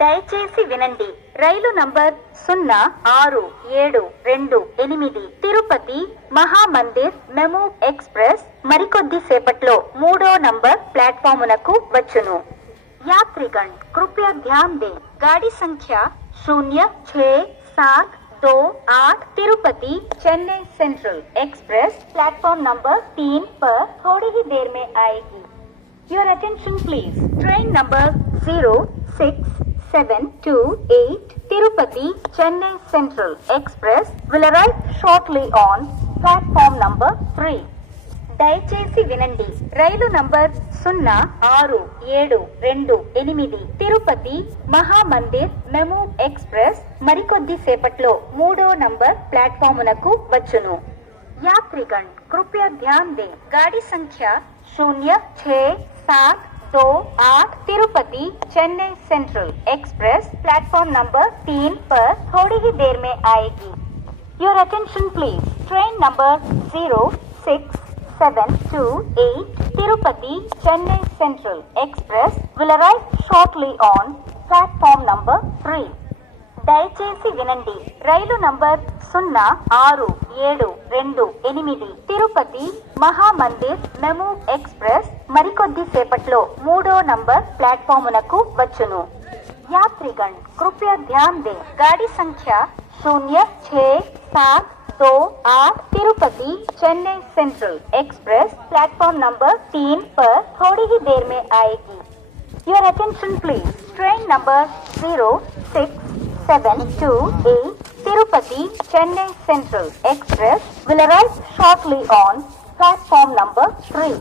దయచేసి వినండి. రైలు number 0672 Tirupati మహామందిర్ మెము express మరికొద్ది సేపట్లో 3వ నంబర్ ప్లాట్ఫామునకు వచ్చును. యాత్రిగण कृपया ध्यान दें. गाड़ी संख्या 0672 Tirupati Chennai central express platform number 3 पर थोड़ी ही देर में आएगी. Your attention please. Train number 0672 Tirupati Chennai Central Express will arrive shortly on platform number 3. దయచేసి వినండి. రైలు నంబర్ 0672 తిరుపతి మహామందిర్ మెము ఎక్స్ప్రెస్ మరికొద్ది సేపట్లో 3వ నంబర్ ప్లాట్ఫామునకు వచ్చును. యాత్రిగण कृपया ध्यान दें. गाड़ी संख्या 0672 Tirupati Chennai central express platform number 3 पर थोड़ी ही देर में आएगी. Your attention please. Train number 0672 Tirupati Chennai Central Express will arrive shortly on platform number 3. దయచేసి వినండి. రైలు నంబర్ 0672 తిరుపతి మహామందిర్ మెము ఎక్స్ప్రెస్ మరికొద్ది సేపట్లో 3వ నంబర్ ప్లాట్ఫామునకు వచ్చును. యాత్రిగण कृपया ध्यान दें. गाड़ी संख्या 0672 Tirupati Chennai central express platform number 3 पर थोड़ी ही देर में आएगी. Your attention please. Train number 0672 Tirupati Chennai Central Express will arrive shortly on platform number 3.